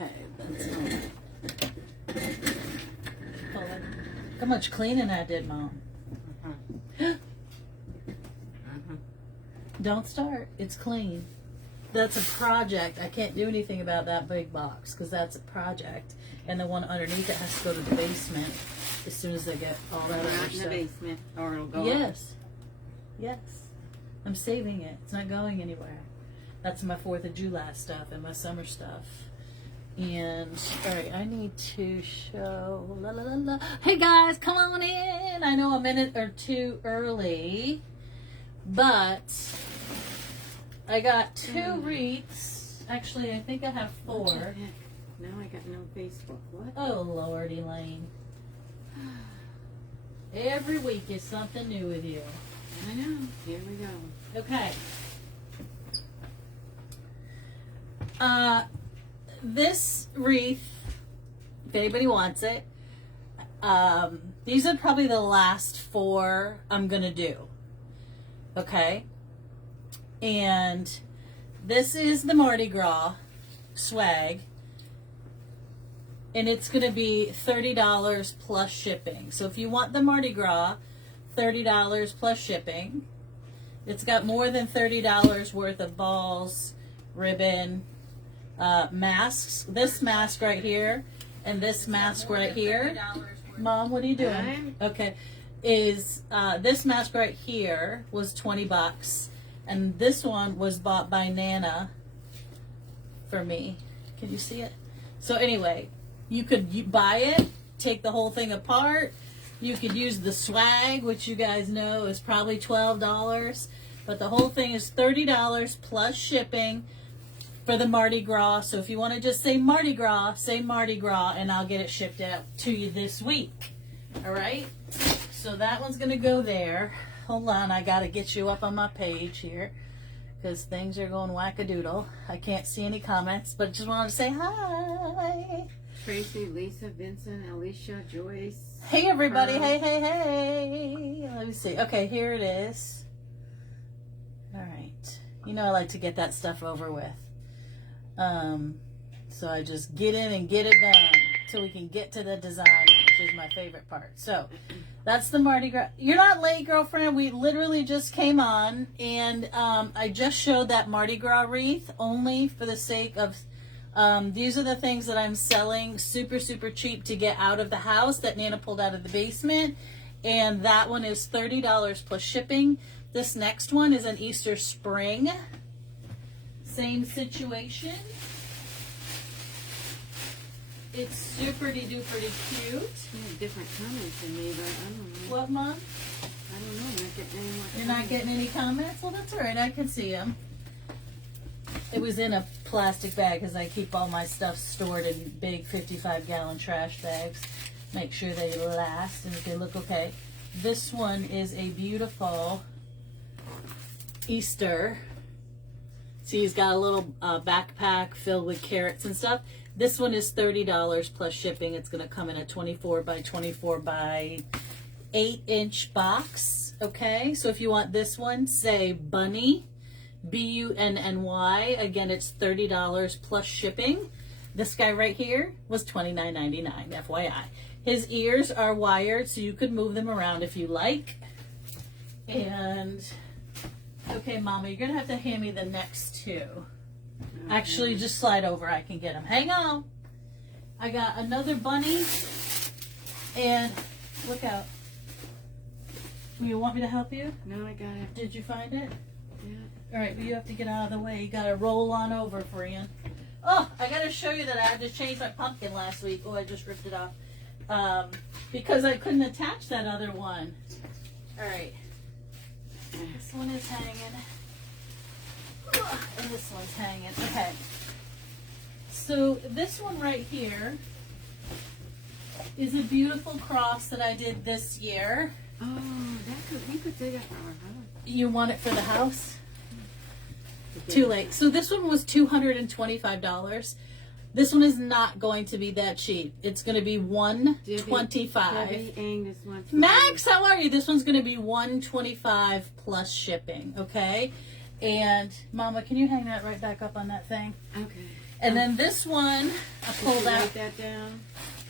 Okay, that's all. Hold on. Look how much cleaning I did, Mom. Don't start. It's clean. That's a project. I can't do anything about that big box because that's a project. And the one underneath it has to go to the basement as soon as they get all that other Right in stuff. the basement, or it'll go up. Yes. Yes. I'm saving it. It's not going anywhere. That's my 4th of July stuff and my summer stuff. And, alright, I need to show, la la la la. Hey guys, come on in. I know a minute or two early, but I got 2 wreaths. Actually, I think I have 4. What the heck? Now I got no Facebook. What? Oh, Lordy Lane. Every week is something new with you. I know. Here we go. Okay. This wreath, if anybody wants it, these are probably the last 4 I'm going to do. Okay? And this is the Mardi Gras swag. And it's going to be $30 plus shipping. So if you want the Mardi Gras, $30 plus shipping. It's got more than $30 worth of balls, ribbon, masks. This mask right here and this mask right here. Mom, what are you doing? Okay. Is this mask right here was $20, and this one was bought by Nana for me. Can you see it? So anyway, you could buy it, take the whole thing apart. You could use the swag, which you guys know is probably $12, but the whole thing is $30 plus shipping for the Mardi Gras. So if you want to just say Mardi Gras, say Mardi Gras, and I'll get it shipped out to you this week. All right? So that one's going to go there. Hold on, I got to get you up on my page here because things are going wackadoodle. I can't see any comments, but just wanted to say hi. Tracy, Lisa, Vincent, Alicia, Joyce. Hey, everybody. Pearl. Hey. Let me see. Okay, here it is. All right. You know I like to get that stuff over with. So I just get in and get it done so we can get to the design, which is my favorite part. So that's the Mardi Gras. You're not late, girlfriend. We literally just came on, and I just showed that Mardi Gras wreath only for the sake of these are the things that I'm selling super, super cheap to get out of the house that Nana pulled out of the basement. And that one is $30 plus shipping. This next one is an Easter spring. Same situation. It's super-duper cute. You have different comments than me, but I don't know. What, Mom? I don't know. I'm not getting any more You're not getting any comments? Well, that's all right. I can see them. It was in a plastic bag because I keep all my stuff stored in big 55-gallon trash bags. Make sure they last and they look okay. This one is a beautiful Easter. See, he's got a little backpack filled with carrots and stuff. This one is $30 plus shipping. It's going to come in a 24 by 24 by 8-inch box. Okay, so if you want this one, say Bunny, B-U-N-N-Y. Again, it's $30 plus shipping. This guy right here was $29.99, FYI. His ears are wired, so you could move them around if you like. And, okay, Mama, you're going to have to hand me the next 2. Actually, just slide over. I can get them. Hang on. I got another bunny. And look out. You want me to help you? No, I got it. Did you find it? Yeah. All right, but you have to get out of the way. You got to roll on over, friend. Oh, I got to show you that I had to change my pumpkin last week. Oh, I just ripped it off. Because I couldn't attach that other one. All right. This one is hanging. And this one's hanging. Okay. So this one right here is a beautiful cross that I did this year. Oh, we could do that for our house. You want it for the house? Too late. So this one was $225. This one is not going to be that cheap. It's going to be $125. Debbie, Angus wants Max, how are you? This one's going to be $125 plus shipping. Okay. And Mama, can you hang that right back up on that thing? Okay. And then this one, I pulled out. Write that down.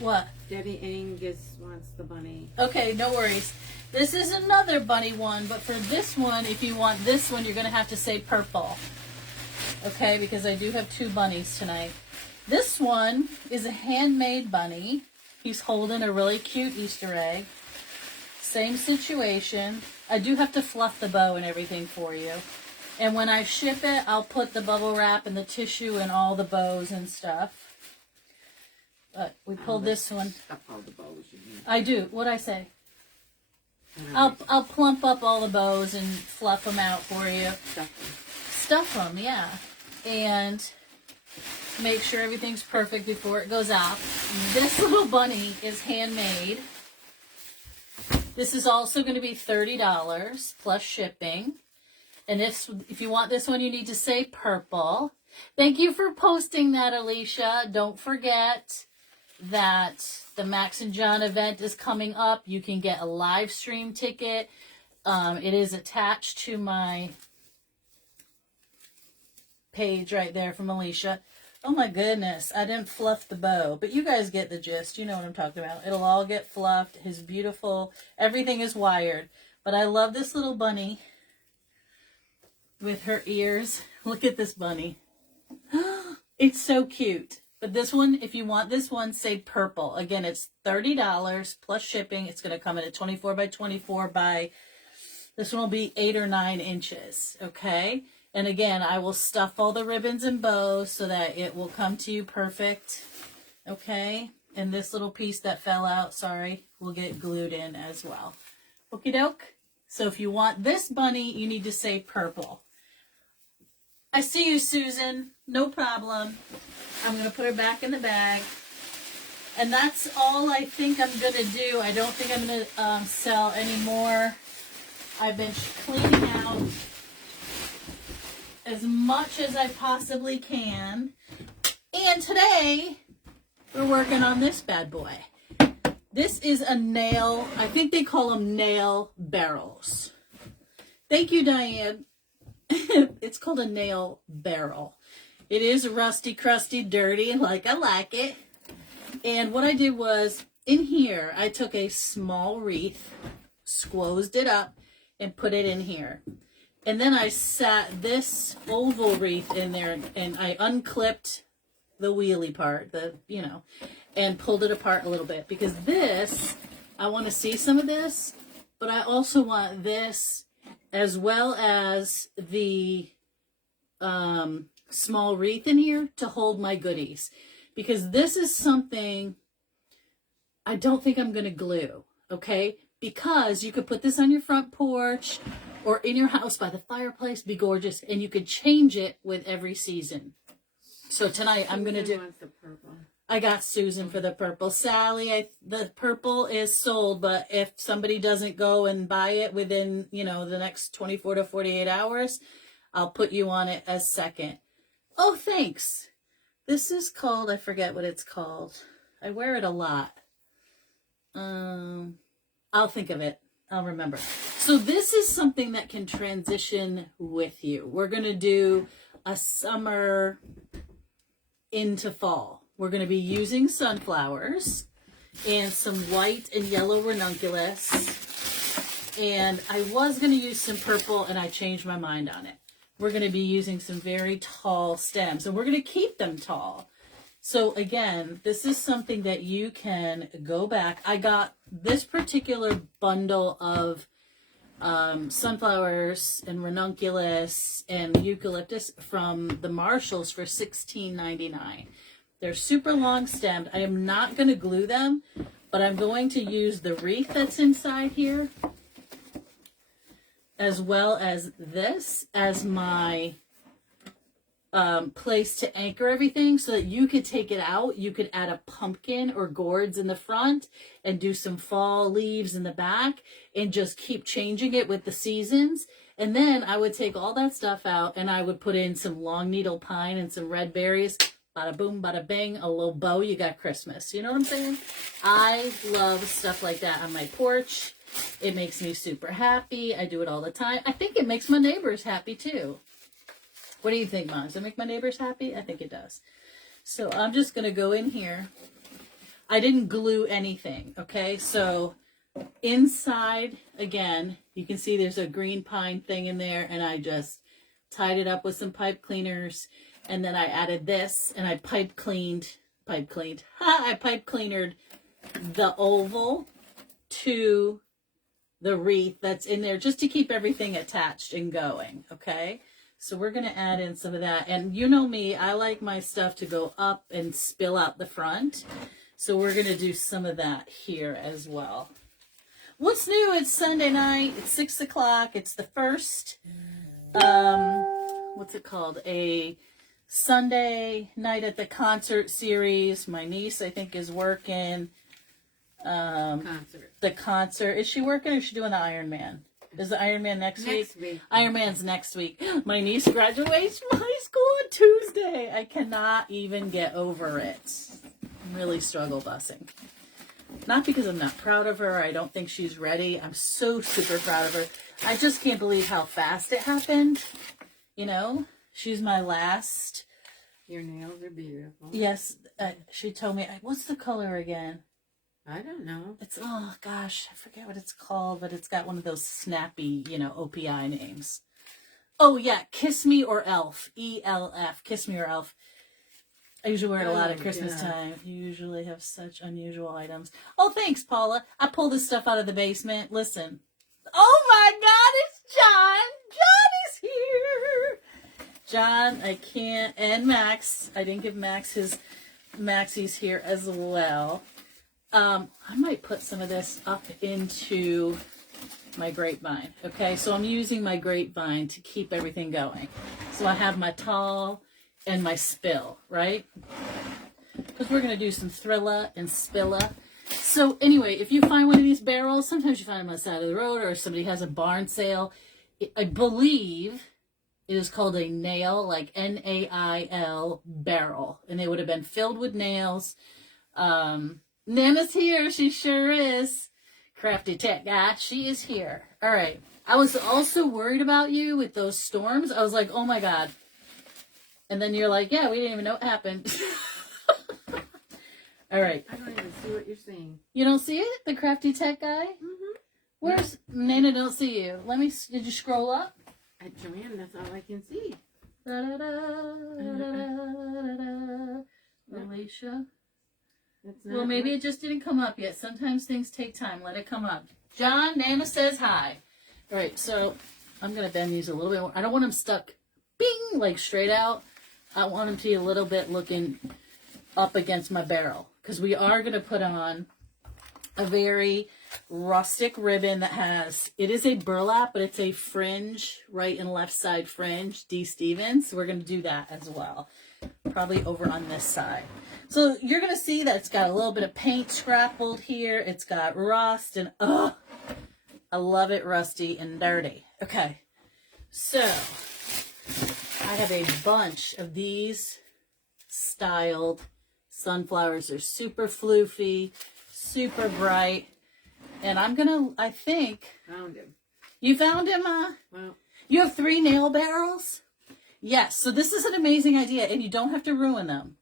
What? Debbie Angus wants the bunny. Okay, no worries. This is another bunny one, but for this one, if you want this one, you're going to have to say purple. Okay, because I do have two bunnies tonight. This one is a handmade bunny. He's holding a really cute Easter egg. Same situation. I do have to fluff the bow and everything for you. And when I ship it, I'll put the bubble wrap and the tissue and all the bows and stuff. But we pulled this one. Stuff all the bows you need. I do. What'd I say? I'll plump up all the bows and fluff them out for you. Stuff them, yeah. And make sure everything's perfect before it goes out. This little bunny is handmade. This is also going to be $30 plus shipping. And if you want this one, you need to say purple. Thank you for posting that, Alicia. Don't forget that the Max and John event is coming up. You can get a live stream ticket. It is attached to my page right there from Alicia. Oh my goodness, I didn't fluff the bow, but you guys get the gist. You know what I'm talking about. It'll all get fluffed. His beautiful, everything is wired. But I love this little bunny with her ears. Look at this bunny. It's so cute. But this one, if you want this one, say purple. Again, it's $30 plus shipping. It's going to come in at 24 by 24 by, this one will be 8 or 9 inches. Okay. And again, I will stuff all the ribbons and bows so that it will come to you perfect. Okay. And this little piece that fell out, sorry, will get glued in as well. Okie doke. So if you want this bunny, you need to say purple. I see you, Susan. No problem. I'm going to put her back in the bag. And that's all I think I'm going to do. I don't think I'm going to sell any more. I've been cleaning out as much as I possibly can. And today, we're working on this bad boy. This is a nail, I think they call them nail barrels. Thank you, Diane. It's called a nail barrel. It is rusty, crusty, dirty, like I like it. And what I did was, in here, I took a small wreath, squozed it up, and put it in here. And then I sat this oval wreath in there, and I unclipped the wheelie part, and pulled it apart a little bit. Because this, I want to see some of this, but I also want this, as well as the small wreath in here to hold my goodies. Because this is something I don't think I'm going to glue, okay? Because you could put this on your front porch or in your house by the fireplace, be gorgeous, and you could change it with every season. So tonight I'm going to do... wants the purple. I got Susan for the purple. Sally, the purple is sold, but if somebody doesn't go and buy it within, the next 24 to 48 hours, I'll put you on it as second. Oh, thanks. This is called, I forget what it's called. I wear it a lot. I'll think of it. I'll remember. So this is something that can transition with you. We're going to do a summer into fall. We're going to be using sunflowers and some white and yellow ranunculus. And I was going to use some purple, and I changed my mind on it. We're going to be using some very tall stems, and we're going to keep them tall. So again, this is something that you can go back. I got this particular bundle of sunflowers and ranunculus and eucalyptus from the Marshalls for $16.99. They're super long stemmed. I am not going to glue them, but I'm going to use the wreath that's inside here, as well as this as my place to anchor everything, so that you could take it out. You could add a pumpkin or gourds in the front and do some fall leaves in the back and just keep changing it with the seasons. And then I would take all that stuff out and I would put in some long needle pine and some red berries. Bada boom, bada bang, a little bow, you got Christmas. You know what I'm saying? I love stuff like that on my porch. It makes me super happy. I do it all the time. I think it makes my neighbors happy too. What do you think, Mom? Does it make my neighbors happy? I think it does. So I'm just going to go in here. I didn't glue anything, okay? So inside, again, you can see there's a green pine thing in there, and I just tied it up with some pipe cleaners, and then I added this, and I I pipe cleanered the oval to the wreath that's in there just to keep everything attached and going, okay? So we're going to add in some of that. And you know me, I like my stuff to go up and spill out the front. So we're going to do some of that here as well. What's new? It's Sunday night. It's 6 o'clock. It's the first, what's it called? A Sunday night at the concert series. My niece, I think, is working. The concert. Is she working or is she doing the Iron Man? Is the Iron Man next week? Iron Man's next week. My niece graduates from high school on Tuesday. I cannot even get over it. I'm really struggle busing. Not because I'm not proud of her. I don't think she's ready. I'm so super proud of her. I just can't believe how fast it happened. You know, she's my last. Your nails are beautiful. Yes, she told me. What's the color again? I don't know. It's, oh gosh, I forget what it's called, but it's got one of those snappy, you know, OPI names. Oh yeah, Kiss Me or Elf. ELF, Kiss Me or Elf. I usually wear it a lot at Christmas time. You usually have such unusual items. Oh, thanks, Paula. I pulled this stuff out of the basement. Listen. Oh my God, it's John. John is here. John, I can't. And Max. I didn't give Max his Maxie's here as well. I might put some of this up into my grapevine. Okay, so I'm using my grapevine to keep everything going. So I have my tall and my spill, right? Because we're going to do some Thrilla and Spilla. So anyway, if you find one of these barrels, sometimes you find them on the side of the road or somebody has a barn sale. I believe it is called a nail, like Nail barrel. And they would have been filled with nails. Nana's here. She sure is. Crafty tech guy. She is here. All right. I was also worried about you with those storms. I was like, oh my God. And then you're like, yeah, we didn't even know what happened. All right. I don't even see what you're saying. You don't see it? The crafty tech guy? Mm-hmm. Where's Nana? Don't see you. Did you scroll up? Joanne, that's all I can see. Alicia. Well, maybe it just didn't come up yet. Sometimes things take time. Let it come up. John, Nana says hi. All right, so I'm going to bend these a little bit more. I don't want them stuck, bing, like straight out. I want them to be a little bit looking up against my barrel. Because we are going to put on a very rustic ribbon that has, it is a burlap, but it's a fringe, right and left side fringe, D. Stevens. So we're going to do that as well. Probably over on this side. So you're going to see that it's got a little bit of paint scrappled here. It's got rust and, I love it rusty and dirty. Okay. So I have a bunch of these styled sunflowers. They're super floofy, super bright. And I'm going to, I think. Found him. You found him, Well. You have 3 nail barrels? Yes. So this is an amazing idea and you don't have to ruin them.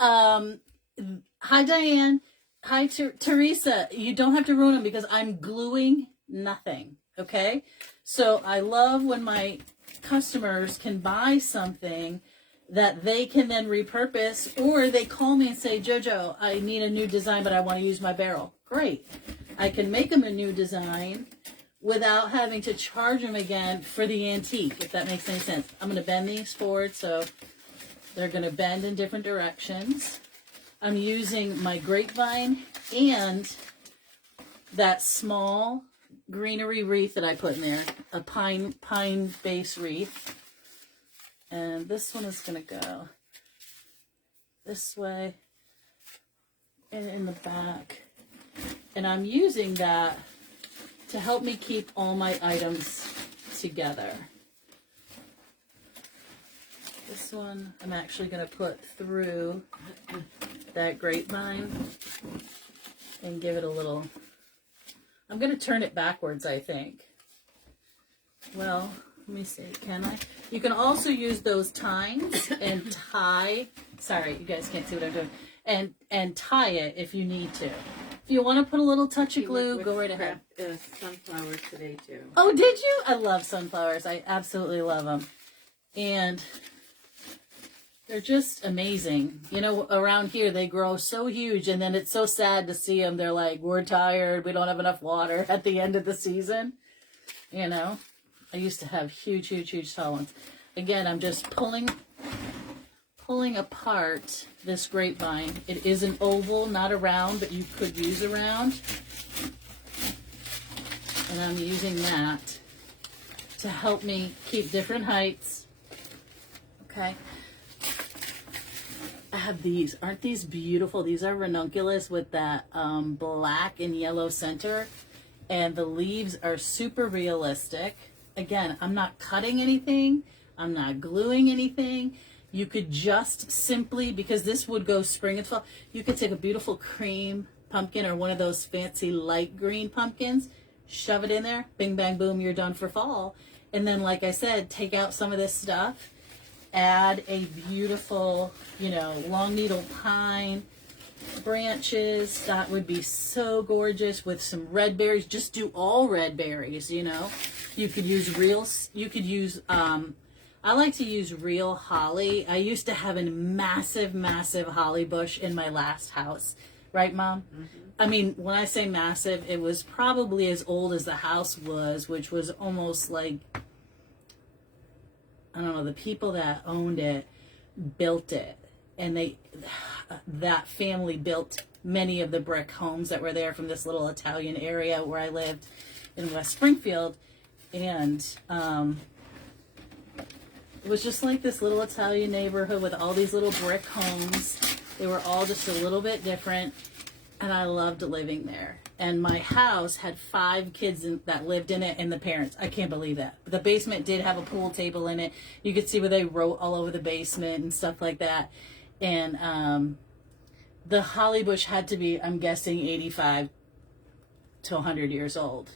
Hi, Diane. Hi, Teresa. You don't have to ruin them because I'm gluing nothing. Okay. So I love when my customers can buy something that they can then repurpose, or they call me and say, JoJo, I need a new design, but I want to use my barrel. Great. I can make them a new design without having to charge them again for the antique, if that makes any sense. I'm going to bend these forward so they're going to bend in different directions. I'm using my grapevine and that small greenery wreath that I put in there, a pine base wreath. And this one is going to go this way and in the back. And I'm using that to help me keep all my items together. This one I'm actually going to put through that grapevine and give it a little, I'm going to turn it backwards, I think. Well, let me see, can I? You can also use those tines and tie Sorry, you guys can't see what I'm doing. And tie it if you need to. If you want to put a little touch of glue, go right ahead. Sunflowers today too. Oh, did you? I love sunflowers. I absolutely love them. And they're just amazing. You know, around here they grow so huge, and then it's so sad to see them. They're like, we're tired. We don't have enough water at the end of the season. You know, I used to have huge, huge, huge tall ones. Again, I'm just pulling apart this grapevine. It is an oval, not a round, but you could use a round. And I'm using that to help me keep different heights. Okay. I have these. Aren't these beautiful? These are ranunculus with that black and yellow center. And the leaves are super realistic. Again, I'm not cutting anything. I'm not gluing anything. You could just simply, because this would go spring and fall, you could take a beautiful cream pumpkin or one of those fancy light green pumpkins, shove it in there, bing, bang, boom, you're done for fall. And then, like I said, take out some of this stuff, add a beautiful, you know, long needle pine branches. That would be so gorgeous with some red berries. Just do all red berries, you know. You could use I like to use real holly. I used to have a massive, massive holly bush in my last house. Right, Mom? Mm-hmm. I mean, when I say massive, it was probably as old as the house was, which was almost like, I don't know, the people that owned it built it. And that family built many of the brick homes that were there from this little Italian area where I lived in West Springfield. And, it was just like this little Italian neighborhood with all these little brick homes. They were all just a little bit different, and I loved living there. And my house had 5 kids that lived in it and the parents. I can't believe that. But the basement did have a pool table in it. You could see where they wrote all over the basement and stuff like that. And the holly bush had to be, I'm guessing, 85 to 100 years old.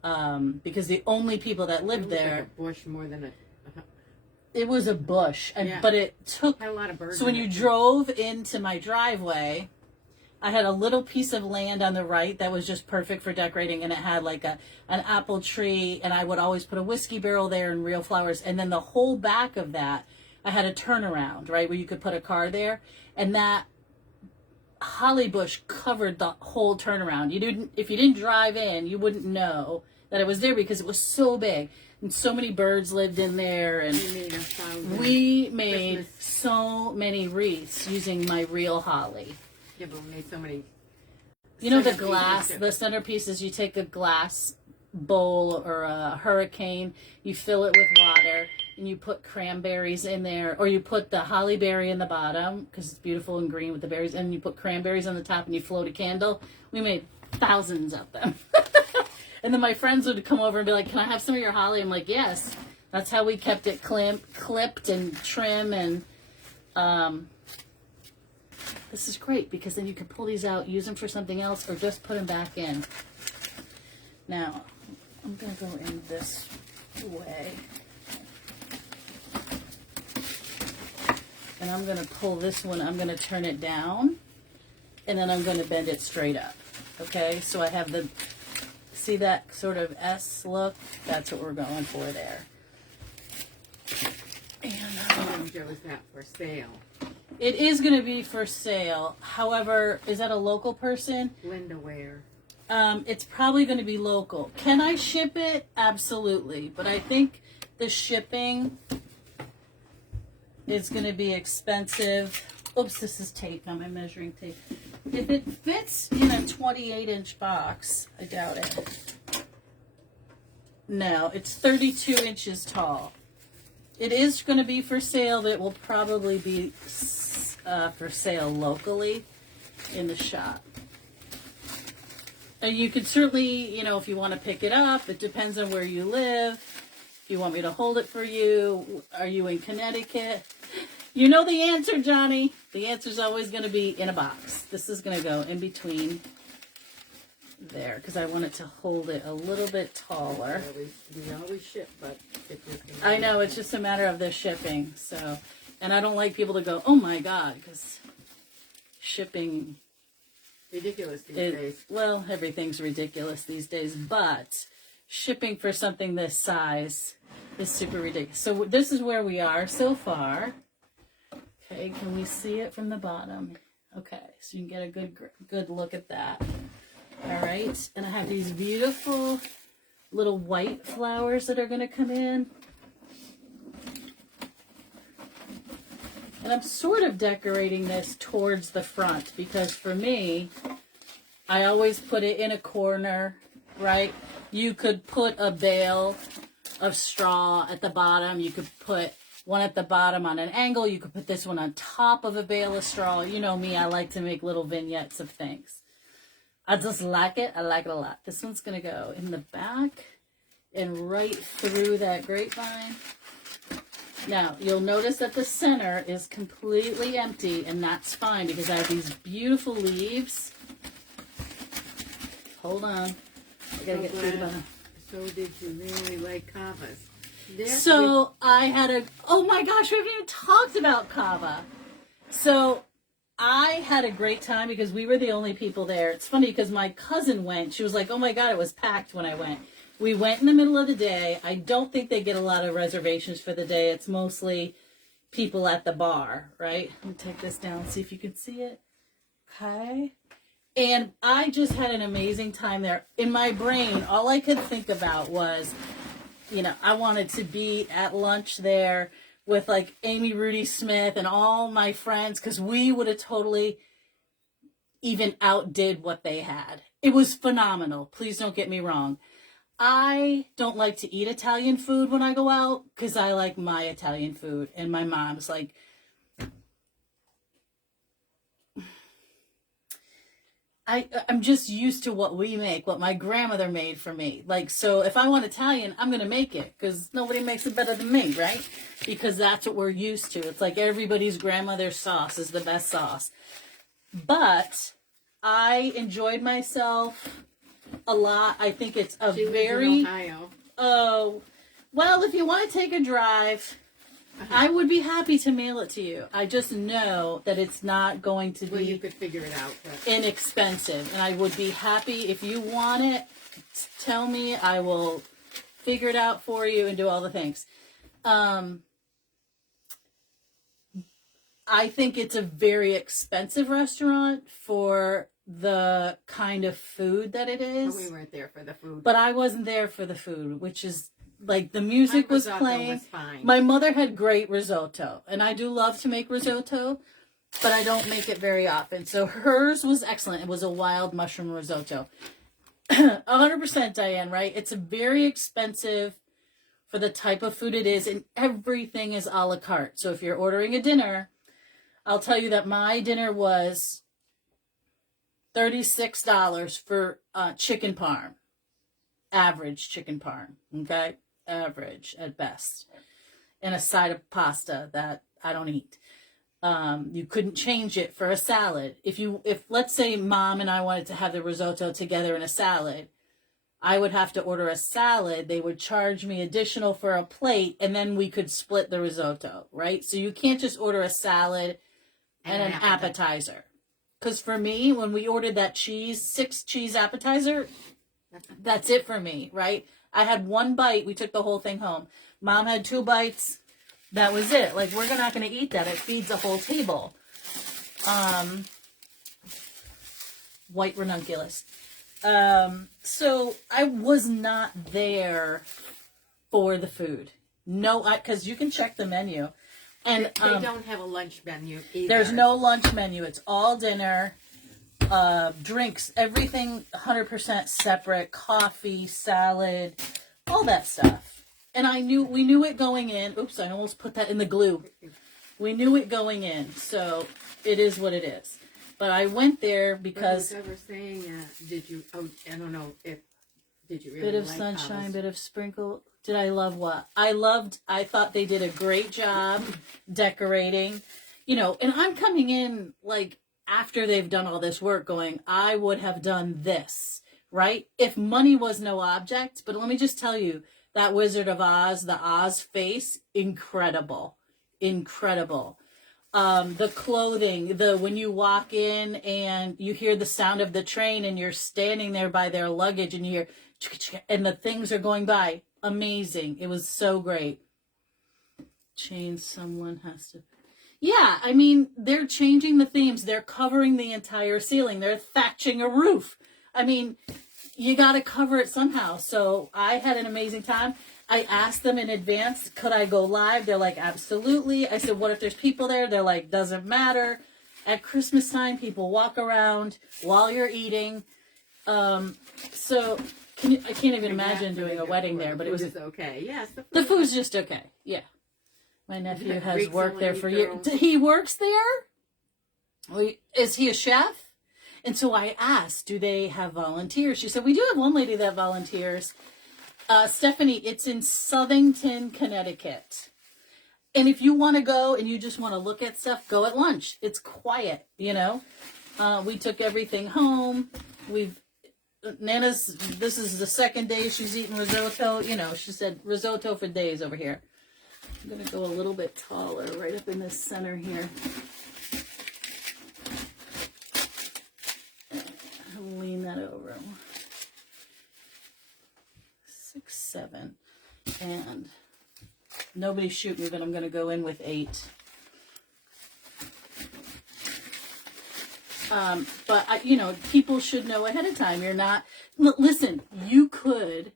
Because the only people that lived there... Like a bush more than a... It was a bush, but it took... Had a lot of birds. So when you drove into my driveway, I had a little piece of land on the right that was just perfect for decorating, and it had like an apple tree, and I would always put a whiskey barrel there and real flowers. And then the whole back of that, I had a turnaround, right, where you could put a car there, and that holly bush covered the whole turnaround. If you didn't drive in, you wouldn't know that it was there because it was so big. And so many birds lived in there, and we made so many wreaths using my real holly. Yeah, but we made so many. You know the glass, the centerpieces, you take a glass bowl or a hurricane, you fill it with water, and you put cranberries in there, or you put the holly berry in the bottom, because it's beautiful and green with the berries, and you put cranberries on the top, and you float a candle. We made thousands of them. And then my friends would come over and be like, can I have some of your holly? I'm like, yes. That's how we kept it clipped and trim. And this is great because then you can pull these out, use them for something else, or just put them back in. Now, I'm going to go in this way. And I'm going to pull this one. I'm going to turn it down. And then I'm going to bend it straight up. Okay? So I have the... See that sort of S look? That's what we're going for there. And Joe, is that for sale? It is going to be for sale. However, is that a local person? Linda Ware. It's probably going to be local. Can I ship it? Absolutely. But I think the shipping is going to be expensive. Oops, this is tape, not my measuring tape. If it fits in a 28-inch box, I doubt it. No, it's 32 inches tall. It is going to be for sale, but it will probably be for sale locally in the shop. And you could certainly, you know, if you want to pick it up, it depends on where you live. If you want me to hold it for you, are you in Connecticut? You know the answer, Johnny. The answer is always going to be in a box. This is going to go in between there because I want it to hold it a little bit taller. We always ship, but I know, it's just a matter of the shipping. So, And I don't like people to go, oh my God, because shipping Ridiculous these is, days. well, everything's ridiculous these days, but shipping for something this size is super ridiculous. So this is where we are so far. Okay, can we see it from the bottom? Okay, so you can get a good look at that. All right, and I have these beautiful little white flowers that are going to come in. And I'm sort of decorating this towards the front because for me, I always put it in a corner, right? You could put a bale of straw at the bottom. You could put one at the bottom on an angle. You could put this one on top of a bale of straw. You know me, I like to make little vignettes of things. I just like it. I like it a lot. This one's going to go in the back and right through that grapevine. Now, you'll notice that the center is completely empty, and that's fine because I have these beautiful leaves. Hold on. I gotta get through the bottom. So did you really like kavas? So I had oh my gosh, we haven't even talked about kava. So I had a great time because we were the only people there. It's funny because my cousin went. She was like, oh my God, it was packed when I went. We went in the middle of the day. I don't think they get a lot of reservations for the day. It's mostly people at the bar, right? Let me take this down, see if you can see it. Okay. And I just had an amazing time there. In my brain, all I could think about was, you know, I wanted to be at lunch there with like Amy Rudy Smith and all my friends because we would have totally even outdid what they had. It was phenomenal. Please don't get me wrong. I don't like to eat Italian food when I go out because I like my Italian food. And my mom's like, I'm just used to what we make, what my grandmother made for me. Like, so if I want Italian, I'm going to make it because nobody makes it better than me, right? Because that's what we're used to. It's like everybody's grandmother's sauce is the best sauce. But I enjoyed myself a lot. I think it's a She very... lives in Ohio. Oh, well, if you want to take a drive, I would be happy to mail it to you. I just know that it's not going to Well, you be could figure it out. But inexpensive. And I would be happy if you want it, tell me. I will figure it out for you and do all the things. I think it's a very expensive restaurant for the kind of food that it is. we weren't there for the food. But I wasn't there for the food, which is like the music was risotto playing. was fine. My mother had great risotto, and I do love to make risotto, but I don't make it very often. So hers was excellent. It was a wild mushroom risotto. 100% Diane, right? It's a very expensive for the type of food it is, and everything is a la carte. So if you're ordering a dinner, I'll tell you that my dinner was $36 for chicken parm. Average chicken parm, okay? Average at best. And a side of pasta that I don't eat. You couldn't change it for a salad. If let's say mom and I wanted to have the risotto together in a salad, I would have to order a salad. They would charge me additional for a plate, and then we could split the risotto, right? So you can't just order a salad and an appetizer. Because for me, when we ordered that 6 cheese appetizer, that's it for me, right? I had 1 bite. We took the whole thing home. Mom had 2 bites. That was it. Like, we're not going to eat that. It feeds a whole table. White ranunculus. So I was not there for the food. No, because you can check the menu. And they don't have a lunch menu either. There's no lunch menu. It's all dinner. Drinks, everything 100% separate. Coffee, salad, all that stuff. And we knew it going in. Oops, I almost put that in the glue. We knew it going in, so it is what it is. But I went there because... But was ever saying, did you, I don't know if, did you really bit of like sunshine, Hollis? bit of sprinkle. Did I love what? I thought they did a great job decorating. You know, and I'm coming in, like, after they've done all this work going, I would have done this, right? If money was no object. But let me just tell you, that Wizard of Oz, the Oz face, incredible. incredible. The clothing, when you walk in and you hear the sound of the train and you're standing there by their luggage and you hear, and the things are going by. Amazing. It was so great. Change someone has to. Yeah, I mean, they're changing the themes. They're covering the entire ceiling. They're thatching a roof. I mean, you got to cover it somehow. So I had an amazing time. I asked them in advance, could I go live? They're like, absolutely. I said, what if there's people there? They're like, doesn't matter. At Christmas time, people walk around while you're eating. So I can't even imagine doing a wedding there, but it was okay. Yes, the food's just okay. Yeah. My nephew has worked there for years. He works there? Is he a chef? And so I asked, do they have volunteers? She said, we do have one lady that volunteers. Stephanie, it's in Southington, Connecticut. And if you want to go and you just want to look at stuff, go at lunch. It's quiet, you know. We took everything home. This is the second day she's eaten risotto. You know, she said risotto for days over here. I'm going to go a little bit taller right up in this center here. I'll lean that over. 6, 7. And nobody shoot me, but I'm going to go in with 8. But, you know, people should know ahead of time. You're not... Listen, you could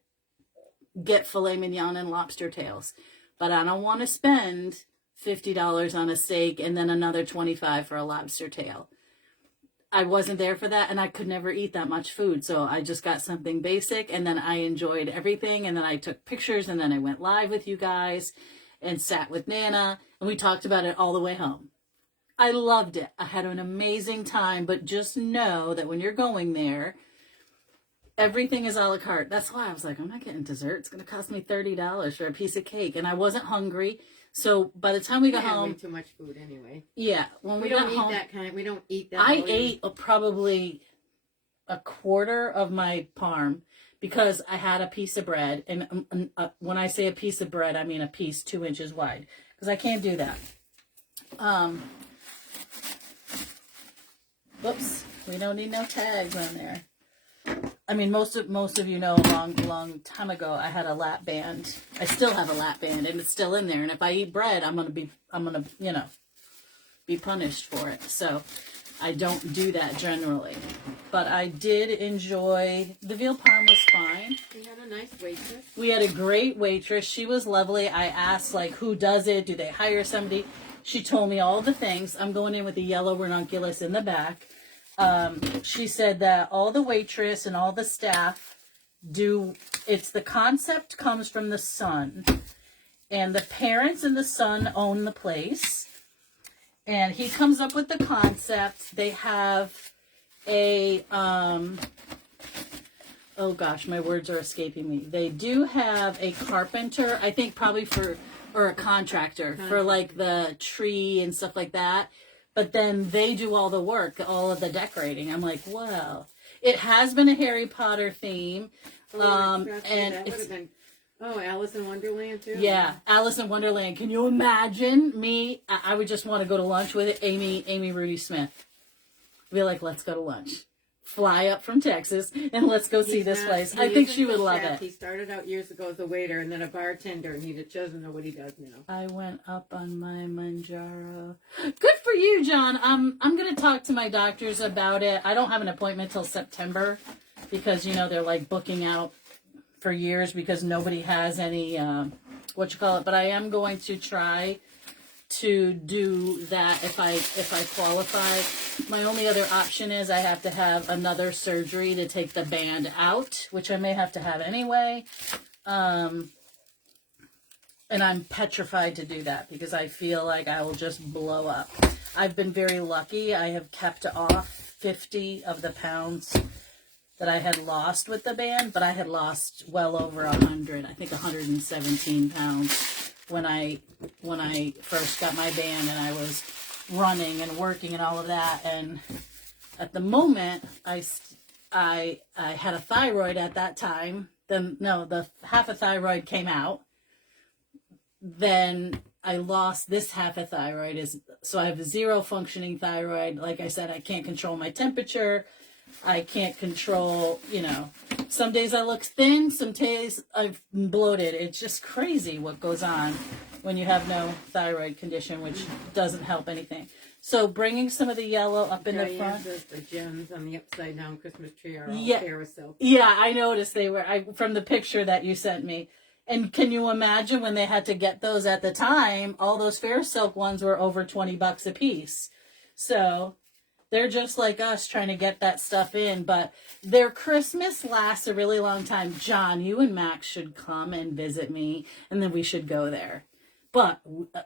get filet mignon and lobster tails, but I don't want to spend $50 on a steak and then another $25 for a lobster tail. I wasn't there for that, and I could never eat that much food, so I just got something basic, and then I enjoyed everything, and then I took pictures, and then I went live with you guys and sat with Nana, and we talked about it all the way home. I loved it. I had an amazing time, but just know that when you're going there, everything is a la carte. That's why I was like, I'm not getting dessert. It's going to cost me $30 for a piece of cake. And I wasn't hungry. So by the time we got home... way too much food anyway. Yeah. When we got home... We don't eat that. I ate probably a quarter of my parm because I had a piece of bread. And when I say a piece of bread, I mean a piece 2 inches wide. Because I can't do that. Whoops. We don't need no tags on there. I mean, most of you know, a long time ago, I had a lap band. I still have a lap band, and it's still in there. And if I eat bread, I'm gonna you know, be punished for it. So I don't do that generally. But I did enjoy the veal parm was fine. We had a nice waitress. We had a great waitress. She was lovely. I asked like, who does it? Do they hire somebody? She told me all the things. I'm going in with the yellow ranunculus in the back. She said that all the waitress and all the staff it's the concept comes from the son, and the parents and the son own the place, and he comes up with the concept. They have a, oh gosh, my words are escaping me. They do have a carpenter, I think probably or a contractor for like the tree and stuff like that. But then they do all the work, all of the decorating. I'm like, wow. It has been a Harry Potter theme. And it's been, Alice in Wonderland too? Yeah, Alice in Wonderland. Can you imagine me? I would just want to go to lunch with Amy Rudy Smith. Be like, let's go to lunch. Fly up from Texas and let's go see this place. I think she would love it. He started out years ago as a waiter and then a bartender, and he doesn't know what he does now. I went up on my Manjaro. Good for you, John. I'm going to talk to my doctors about it. I don't have an appointment till September because, you know, they're like booking out for years because nobody has any, but I am going to try to do that if I qualify. My only other option is I have to have another surgery to take the band out, which I may have to have anyway. And I'm petrified to do that because I feel like I will just blow up. I've been very lucky. I have kept off 50 of the pounds that I had lost with the band, but I had lost well over 100. I think 117 pounds when I first got my band and I was running and working and all of that. And at the moment, I had a thyroid at that time. The half a thyroid came out. Then I lost this half a thyroid, so I have 0 functioning thyroid. Like I said, I can't control my temperature. I can't control, some days I look thin, some days I'm bloated. It's just crazy what goes on when you have no thyroid condition, which doesn't help anything. So bringing some of the yellow up in the front. The gems on the upside down Christmas tree are all carousel. Yeah, I noticed they were from the picture that you sent me. And can you imagine when they had to get those at the time? All those fair silk ones were over $20 a piece. So they're just like us trying to get that stuff in. But their Christmas lasts a really long time. John, you and Max should come and visit me, and then we should go there. But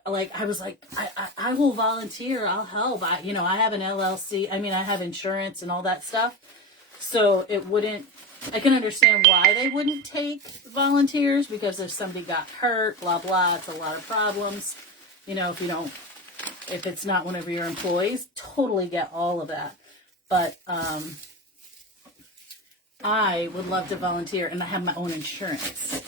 I was like, I will volunteer. I'll help. I have an LLC. I mean, I have insurance and all that stuff. So I can understand why they wouldn't take volunteers, because if somebody got hurt, blah, blah, it's a lot of problems. If it's not one of your employees, totally get all of that. But I would love to volunteer, and I have my own insurance.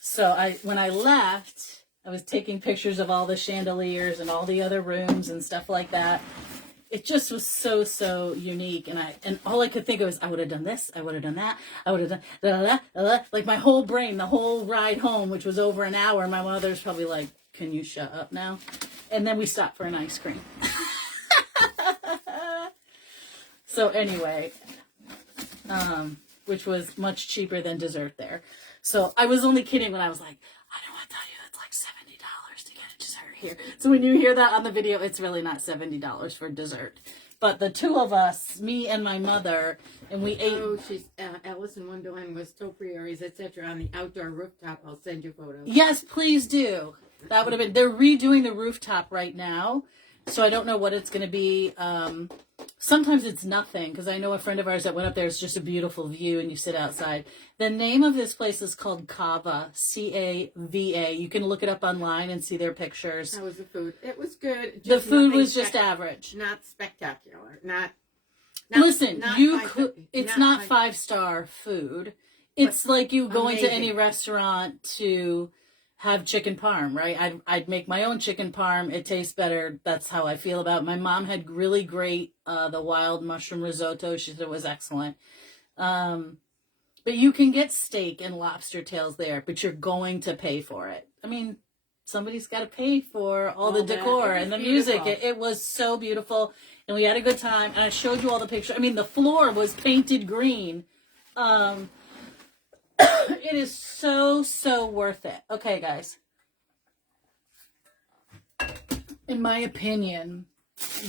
So when I left, I was taking pictures of all the chandeliers and all the other rooms and stuff like that. It just was so unique, and all I could think of was, I would have done this, I would have done that, I would have done like my whole brain, the whole ride home, which was over an hour. My mother's probably like, "Can you shut up now?" And then we stopped for an ice cream. So anyway, which was much cheaper than dessert there. So I was only kidding when I was like, I don't want to tell you it's like $70 to get a dessert here. So when you hear that on the video, it's really not $70 for dessert. But the two of us, me and my mother, and we ate. Oh, she's Alice in Wonderland was topiaries, etc. on the outdoor rooftop. I'll send you photos. Yes, please do. That would have been. They're redoing the rooftop right now, so I don't know what it's going to be. Sometimes it's nothing, because I know a friend of ours that went up there. It's just a beautiful view, and you sit outside. The name of this place is called Cava, Cava. You can look it up online and see their pictures. How was the food? It was good. The food was just average. Not spectacular. Listen, it's not 5-star food. It's like you going to any restaurant to have chicken parm, right? I'd make my own chicken parm. It tastes better. That's how I feel about it. My mom had really great the wild mushroom risotto. She said it was excellent. But you can get steak and lobster tails there, but you're going to pay for it. I mean, somebody's got to pay for all the decor and the music. It was so beautiful, and we had a good time. And I showed you all the pictures. I mean, the floor was painted green. It is so worth it. Okay, guys. In my opinion,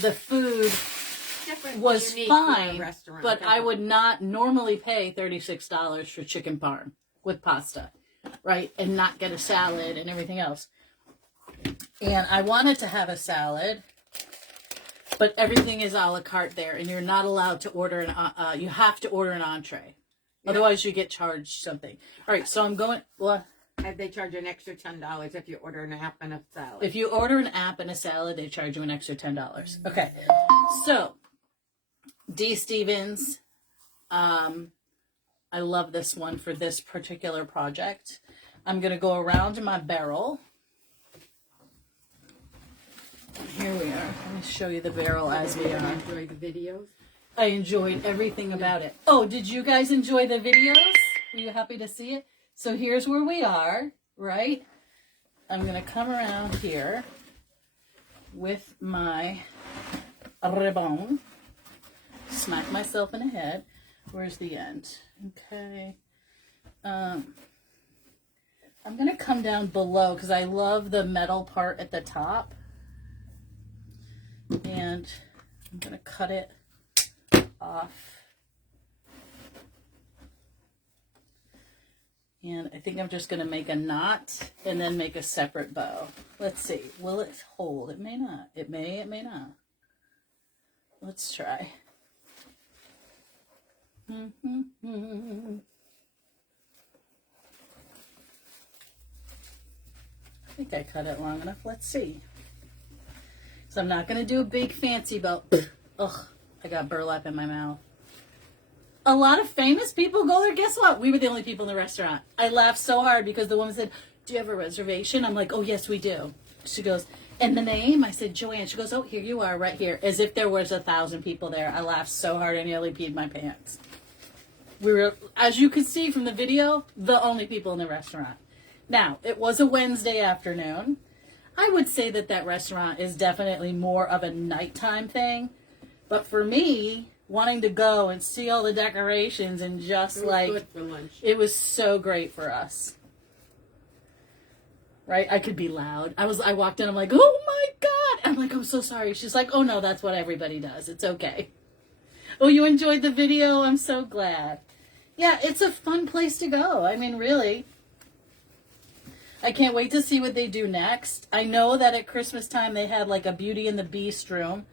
the food was fine, but I would not normally pay $36 for chicken parm with pasta, right? And not get a salad and everything else. And I wanted to have a salad, but everything is a la carte there, and you're not allowed to order you have to order an entree. Yeah. Otherwise, you get charged something. All right, so I'm going. Well, they charge an extra $10 if you order an app and a salad. If you order an app and a salad, they charge you an extra $10. Okay, so D. Stevens, I love this one for this particular project. I'm going to go around my barrel. Here we are. Let me show you the barrel as we are. Enjoy the videos. I enjoyed everything about it. Oh, did you guys enjoy the videos? Were you happy to see it? So here's where we are, right? I'm going to come around here with my ribbon. Smack myself in the head. Where's the end? Okay. I'm going to come down below because I love the metal part at the top. And I'm going to cut it off. And I think I'm just going to make a knot and then make a separate bow. Let's see. Will it hold? It may not. It may not. Let's try. I think I cut it long enough. Let's see. So I'm not going to do a big fancy bow. Ugh, I got burlap in my mouth. A lot of famous people go there. Guess what? We were the only people in the restaurant. I laughed so hard because the woman said, do you have a reservation? I'm like, oh, yes, we do. She goes, and the name? I said, Joanne. She goes, oh, here you are right here. As if there was 1,000 people there. I laughed so hard I nearly peed my pants. We were, as you could see from the video, the only people in the restaurant. Now, it was a Wednesday afternoon. I would say that that restaurant is definitely more of a nighttime thing. But for me, wanting to go and see all the decorations and just like, good for lunch. It was so great for us. Right? I could be loud. I walked in, I'm like, oh my God. I'm like, I'm so sorry. She's like, oh no, that's what everybody does. It's okay. Oh, you enjoyed the video? I'm so glad. Yeah, it's a fun place to go. I mean, really. I can't wait to see what they do next. I know that at Christmas time they had like a Beauty and the Beast room.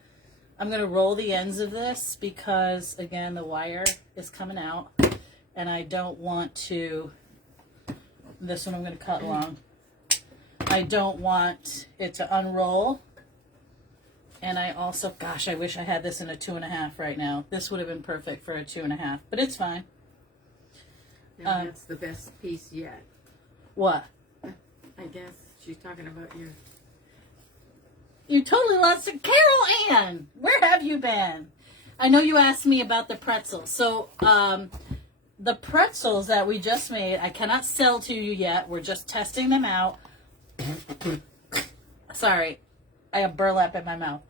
I'm going to roll the ends of this because, again, the wire is coming out. And I don't want to... This one I'm going to cut long. I don't want it to unroll. And I also... Gosh, I wish I had this in a 2.5 right now. This would have been perfect for a 2.5. But it's fine. And that's the best piece yet. What? I guess she's talking about your... You totally lost it. Carol Ann, where have you been? I know you asked me about the pretzels. So, the pretzels that we just made, I cannot sell to you yet. We're just testing them out. Sorry, I have burlap in my mouth.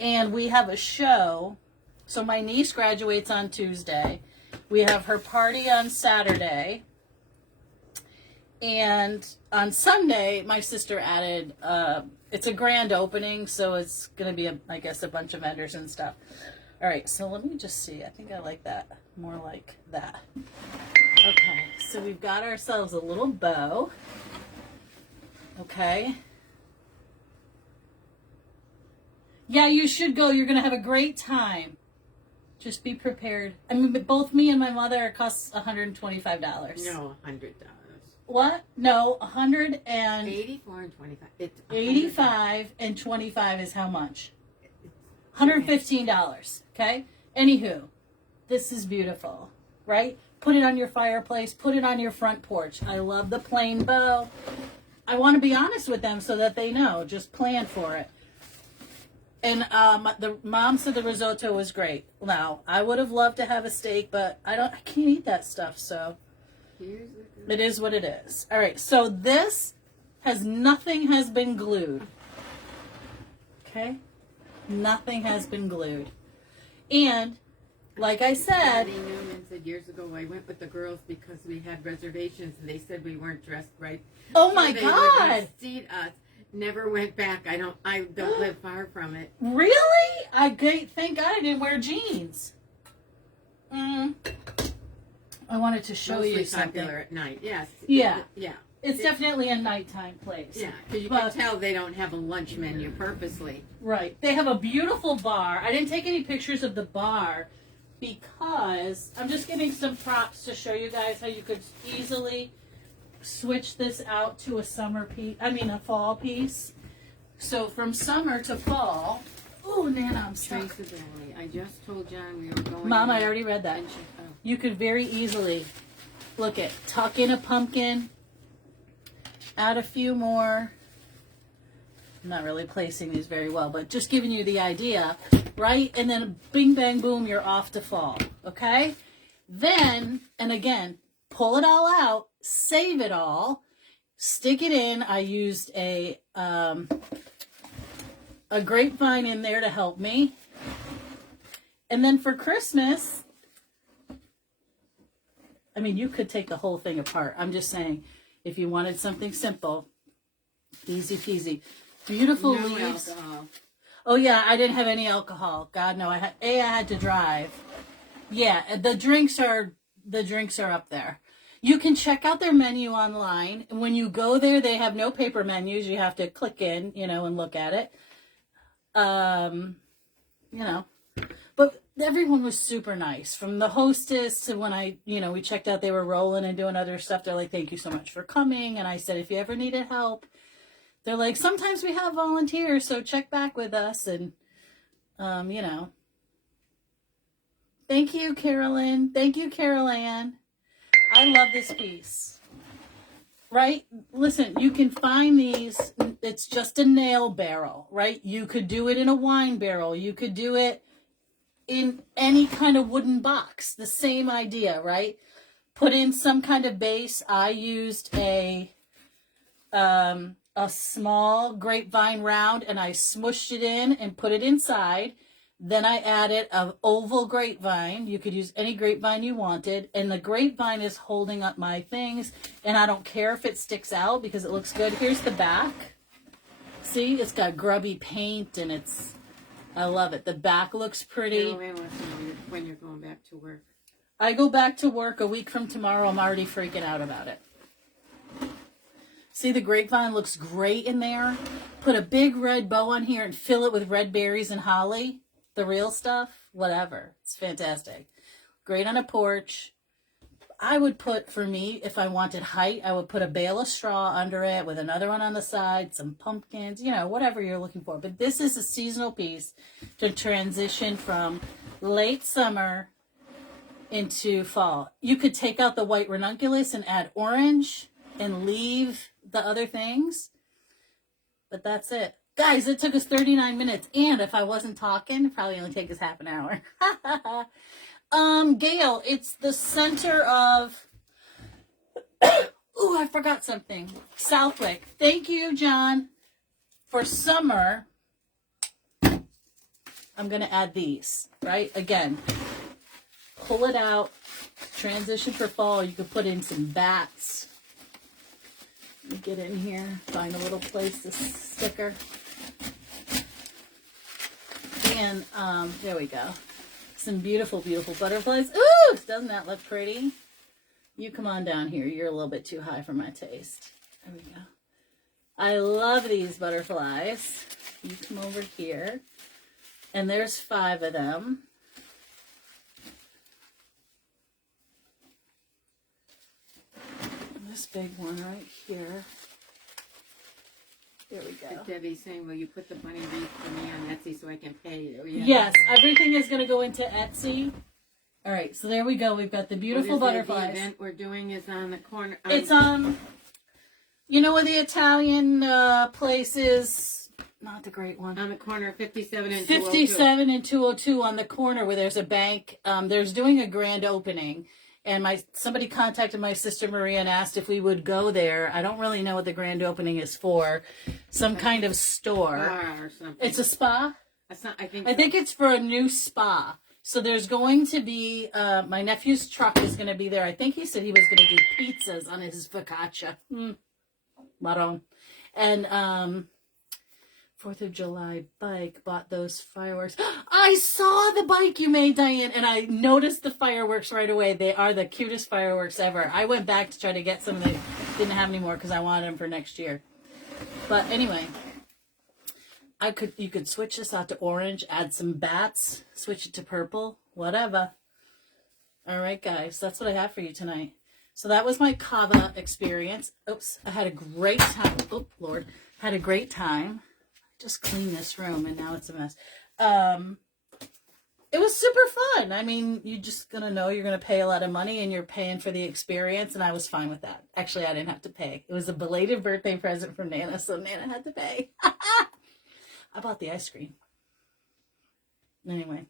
And we have a show. So my niece graduates on Tuesday. We have her party on Saturday. And on Sunday, my sister added, it's a grand opening, so it's going to be, I guess, a bunch of vendors and stuff. All right, so let me just see. I think I like that. More like that. Okay, so we've got ourselves a little bow. Okay. Yeah, you should go. You're going to have a great time. Just be prepared. I mean, both me and my mother, it costs $125. No, $100. What? No, 100 and 84 and 25. It's 85 and 25 is how much? $115. Okay? Anywho, this is beautiful, right? Put it on your fireplace, put it on your front porch. I love the plain bow. I want to be honest with them so that they know. Just plan for it. And the mom said the risotto was great. Now, I would have loved to have a steak, but I can't eat that stuff, so it is what it is. All right, so this nothing has been glued. Okay? Nothing has been glued. And like I said, Patty Newman said years ago, I went with the girls because we had reservations and they said we weren't dressed right. oh my they God. Would seat us. Never went back. I don't live far from it. Really? Thank God I didn't wear jeans. I wanted to show Mostly you something. popular at night. Yes. Yeah. Yeah. It's definitely a nighttime place. Yeah, because you can tell they don't have a lunch menu purposely. Right. They have a beautiful bar. I didn't take any pictures of the bar because I'm just giving some props to show you guys how you could easily switch this out to a a fall piece. So from summer to fall. Oh, Nana, I'm stuck. Trace Valley. I just told John we were going. Mom, I already read that. You could very easily tuck in a pumpkin, add a few more. I'm not really placing these very well, but just giving you the idea, right? And then bing, bang, boom, you're off to fall, okay? Then, and again, pull it all out, save it all, stick it in. I used a grapevine in there to help me. And then for Christmas, I mean, you could take the whole thing apart. I'm just saying, if you wanted something simple, easy peasy. Beautiful leaves. Alcohol. Oh yeah, I didn't have any alcohol. God no, I had to drive. Yeah, the drinks are up there. You can check out their menu online. When you go there, they have no paper menus. You have to click in, and look at it. But everyone was super nice. From the hostess to when we checked out, they were rolling and doing other stuff. They're like, thank you so much for coming. And I said, if you ever needed help, they're like, sometimes we have volunteers, so check back with us. And, thank you, Carolyn. Thank you, Carol Ann. I love this piece. right? Listen, you can find these. It's just a nail barrel, right? You could do it in a wine barrel. You could do it in any kind of wooden box. The same idea, right? Put in some kind of base. I used a small grapevine round and I smushed it in and put it inside. Then I added an oval grapevine. You could use any grapevine you wanted. And the grapevine is holding up my things. And I don't care if it sticks out because it looks good. Here's the back. See, it's got grubby paint and I love it. The back looks pretty. When you're going back to work. I go back to work a week from tomorrow. I'm already freaking out about it. See, the grapevine looks great in there. Put a big red bow on here and fill it with red berries and holly. The real stuff, whatever. It's fantastic. Great on a porch. I would put, for me, if I wanted height, I would put a bale of straw under it with another one on the side, some pumpkins, you know, whatever you're looking for. But this is a seasonal piece to transition from late summer into fall. You could take out the white ranunculus and add orange and leave the other things. But that's it. Guys, it took us 39 minutes. And if I wasn't talking, it'd probably only take us half an hour. Gail, it's the center of... Ooh, I forgot something. Southwick. Thank you, John. For summer, I'm going to add these, right? Again, pull it out. Transition for fall. You could put in some bats. Let me get in here. Find a little place to stick her. And there we go. Some beautiful, beautiful butterflies. Ooh, doesn't that look pretty? You come on down here. You're a little bit too high for my taste. There we go. I love these butterflies. You come over here. And there's 5 of them. And this big one right here. There we go. Debbie's saying, will you put the bunny wreath for me on Etsy so I can pay you? Yeah. Yes, everything is going to go into Etsy. All right, so there we go. We've got the beautiful butterflies. The event we're doing is on the corner. It's you know where the Italian place is? Not the great one. On the corner of 57 and 57 and 202 on the corner where there's a bank. There's doing a grand opening. And somebody contacted my sister Maria and asked if we would go there. I don't really know what the grand opening is for. Some kind of store. Spa or something. It's a spa? That's not, I think it's for a new spa. So there's going to be, my nephew's truck is going to be there. I think he said he was going to do pizzas on his focaccia. Marron. And 4th of July bike, bought those fireworks. I saw the bike you made, Diane, and I noticed the fireworks right away. They are the cutest fireworks ever. I went back to try to get some. They didn't have any more because I wanted them for next year. But anyway, you could switch this out to orange, add some bats, switch it to purple, whatever. All right, guys, that's what I have for you tonight. So that was my kava experience. Oops, I had a great time. Oh, Lord. Had a great time. Just clean this room and now it's a mess. It was super fun. I mean, you're just going to know you're going to pay a lot of money and you're paying for the experience. And I was fine with that. Actually, I didn't have to pay. It was a belated birthday present from Nana. So Nana had to pay. I bought the ice cream. Anyway.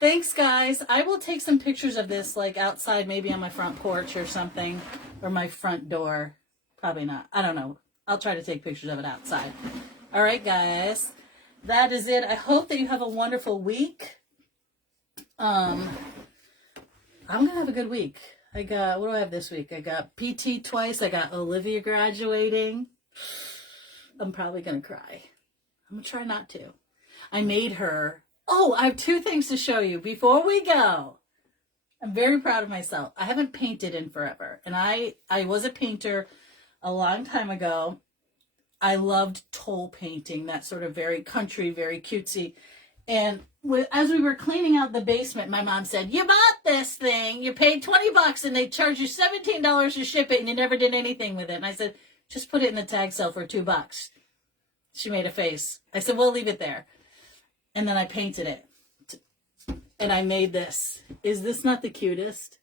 Thanks, guys. I will take some pictures of this, like outside, maybe on my front porch or something. Or my front door. Probably not. I don't know. I'll try to take pictures of it outside. All right, guys, that is it. I hope that you have a wonderful week. I'm going to have a good week. What do I have this week? I got PT twice. I got Olivia graduating. I'm probably going to cry. I'm going to try not to. I made her. Oh, I have 2 things to show you before we go. I'm very proud of myself. I haven't painted in forever. And I was a painter a long time ago. I loved toll painting, that sort of very country, very cutesy. And as we were cleaning out the basement, my mom said, you bought this thing, you paid $20 and they charged you $17 to ship it and you never did anything with it. And I said, just put it in the tag sale for $2. She made a face. I said, well, leave it there. And then I painted it. And I made this. Is this not the cutest?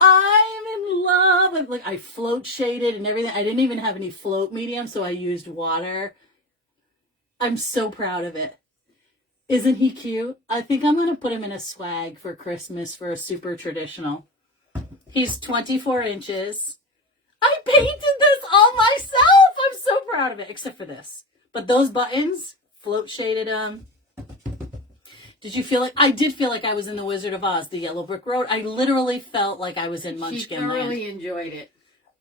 I'm in love with, like, I float shaded and everything. I didn't even have any float medium, so I used water. I'm so proud of it. Isn't he cute? I think I'm going to put him in a swag for Christmas for a super traditional. He's 24 inches. I painted this all myself. I'm so proud of it, except for this. But those buttons, float shaded them. Did you feel like, I did feel like I was in the Wizard of Oz, the Yellow Brick Road. I literally felt like I was in Munchkin Land. She thoroughly enjoyed it.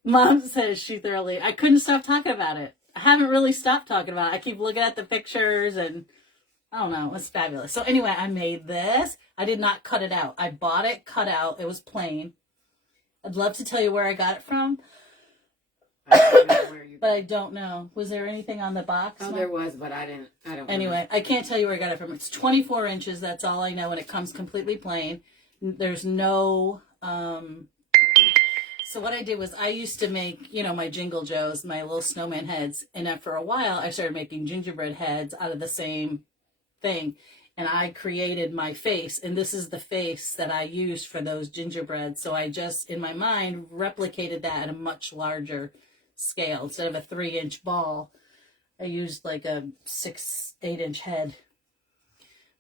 Mom says she thoroughly, I couldn't stop talking about it. I haven't really stopped talking about it. I keep looking at the pictures and I don't know, it was fabulous. So anyway, I made this. I did not cut it out. I bought it cut out. It was plain. I'd love to tell you where I got it from. But I don't know. Was there anything on the box? Oh, there was, but I don't Anyway, I can't tell you where I got it from. It's 24 inches. That's all I know. And it comes completely plain. There's no, so what I did was I used to make, you know, my Jingle Joes, my little snowman heads. And after a while, I started making gingerbread heads out of the same thing. And I created my face. And this is the face that I used for those gingerbreads. So I just, in my mind, replicated that at a much larger scale. Instead of a 3-inch ball, I used like a 8-inch head.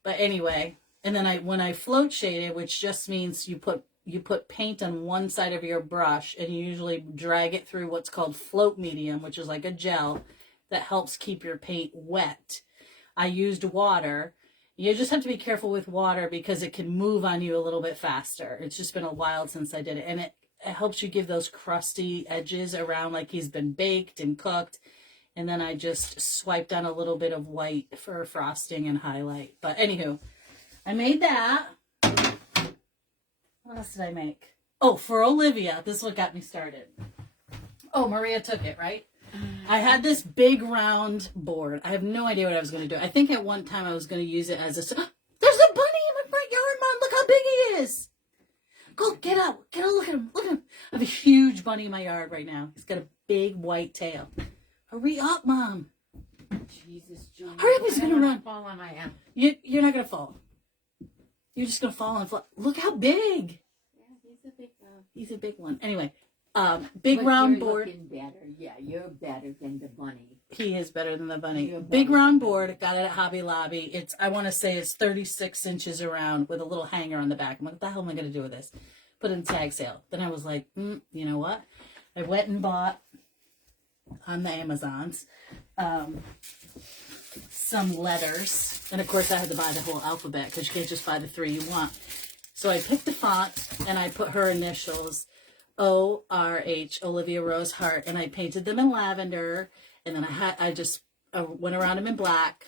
But anyway, and then when I float shaded, which just means you put paint on one side of your brush and you usually drag it through what's called float medium, which is like a gel that helps keep your paint wet. I used water. You just have to be careful with water because it can move on you a little bit faster. It's just been a while since I did it. And it helps you give those crusty edges around like he's been baked and cooked. And then I just swiped on a little bit of white for frosting and highlight. But anywho, I made that. What else did I make? Oh, for Olivia, this is what got me started. Oh, Maria took it, right? I had this big round board. I have no idea what I was going to do. I think at one time I was going to use it as a... There's a bunny in my front yard, Mom. Look how big he is. Go, get out. Look at him. Look at him. I have a huge bunny in my yard right now. He's got a big white tail. Hurry up, Mom. Jesus, John. Hurry up, he's going to run. Fall on my hand. You're not going to fall. You're just going to fall and fly. Look how big. Yeah, he's a big one. He's a big one. Anyway, big round board. Looking better. Yeah, you're better than the bunny. He is better than the bunny. Big round board. Got it at Hobby Lobby. I want to say it's 36 inches around with a little hanger on the back. I'm like, what the hell am I going to do with this? Put it in tag sale. Then I was like, you know what? I went and bought on the Amazons some letters. And of course I had to buy the whole alphabet because you can't just buy the 3 you want. So I picked the font and I put her initials, O-R-H, Olivia Rose Hart, and I painted them in lavender. And then I just went around them in black.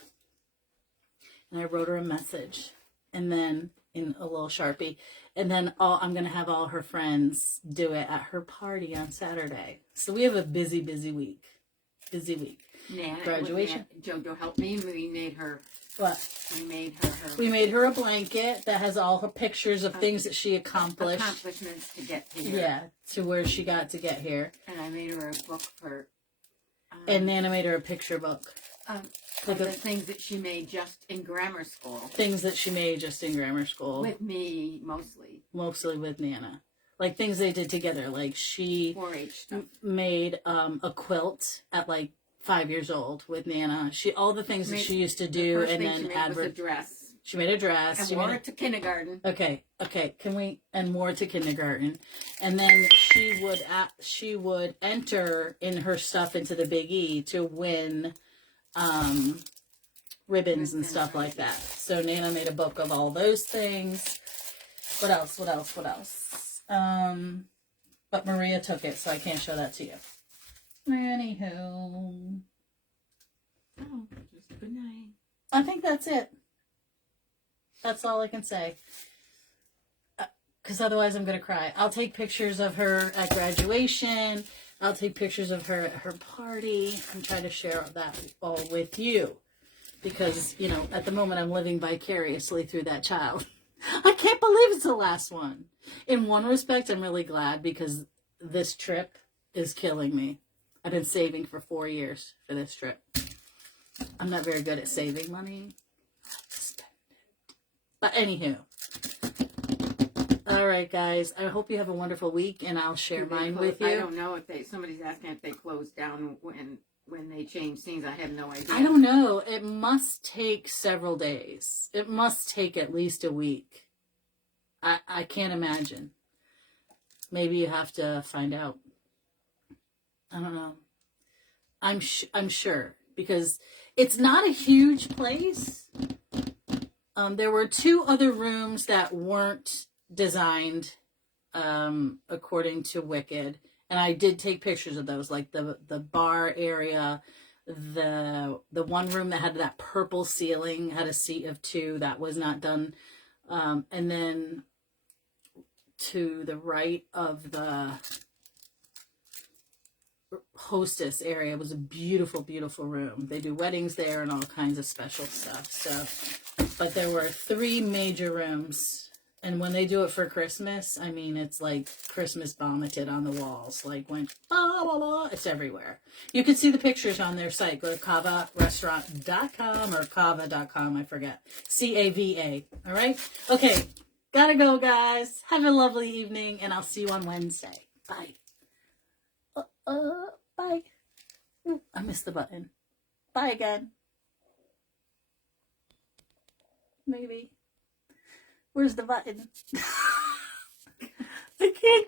And I wrote her a message. And then in a little Sharpie. And then I'm going to have all her friends do it at her party on Saturday. So we have a busy, busy week. Busy week. Yeah, graduation. Jojo helped me. We made her. What? We made her a blanket that has all her pictures of things that she accomplished. Accomplishments to get here. Yeah, to where she got to get here. And I made her a book for. And Nana made her a picture book. Of the things that she made just in grammar school. Things that she made just in grammar school. With me, mostly. Mostly with Nana. Like things they did together. Like she 4-H stuff. Made a quilt at like 5 years old with Nana. All the things that she used to do, and then was a dress. She made a dress. And wore it to kindergarten. Okay. And wore it to kindergarten, and then she would enter in her stuff into the Big E to win ribbons and stuff like that. So Nana made a book of all those things. What else? But Maria took it, so I can't show that to you. Anywho. Oh, just good night. I think that's it. That's all I can say. Because otherwise I'm going to cry. I'll take pictures of her at graduation. I'll take pictures of her at her party and try to share that all with you. Because, you know, at the moment I'm living vicariously through that child. I can't believe it's the last one. In one respect, I'm really glad because this trip is killing me. I've been saving for 4 years for this trip. I'm not very good at saving money. Spend it. But anywho. All right, guys. I hope you have a wonderful week, and I'll share mine with you. I don't know if somebody's asking if they closed down when they change scenes. I have no idea. I don't know. It must take several days. It must take at least a week. I can't imagine. Maybe you have to find out. I don't know. I'm sure, because it's not a huge place. There were 2 other rooms that weren't designed according to Wicked, and I did take pictures of those, like the bar area, the one room that had that purple ceiling had a seat of 2 that was not done, and then to the right of the hostess area was a beautiful, beautiful room. They do weddings there and all kinds of special stuff. So, but there were 3 major rooms, and when they do it for Christmas, I mean, it's like Christmas vomited on the walls, like went blah, blah, blah. It's everywhere. You can see the pictures on their site. Go to cavarestaurant.com or cava.com. I forget. CAVA. All right. Okay. Gotta go, guys. Have a lovely evening, and I'll see you on Wednesday. Bye. Bye. Ooh, I missed the button. Bye again. Maybe. Where's the button? I can't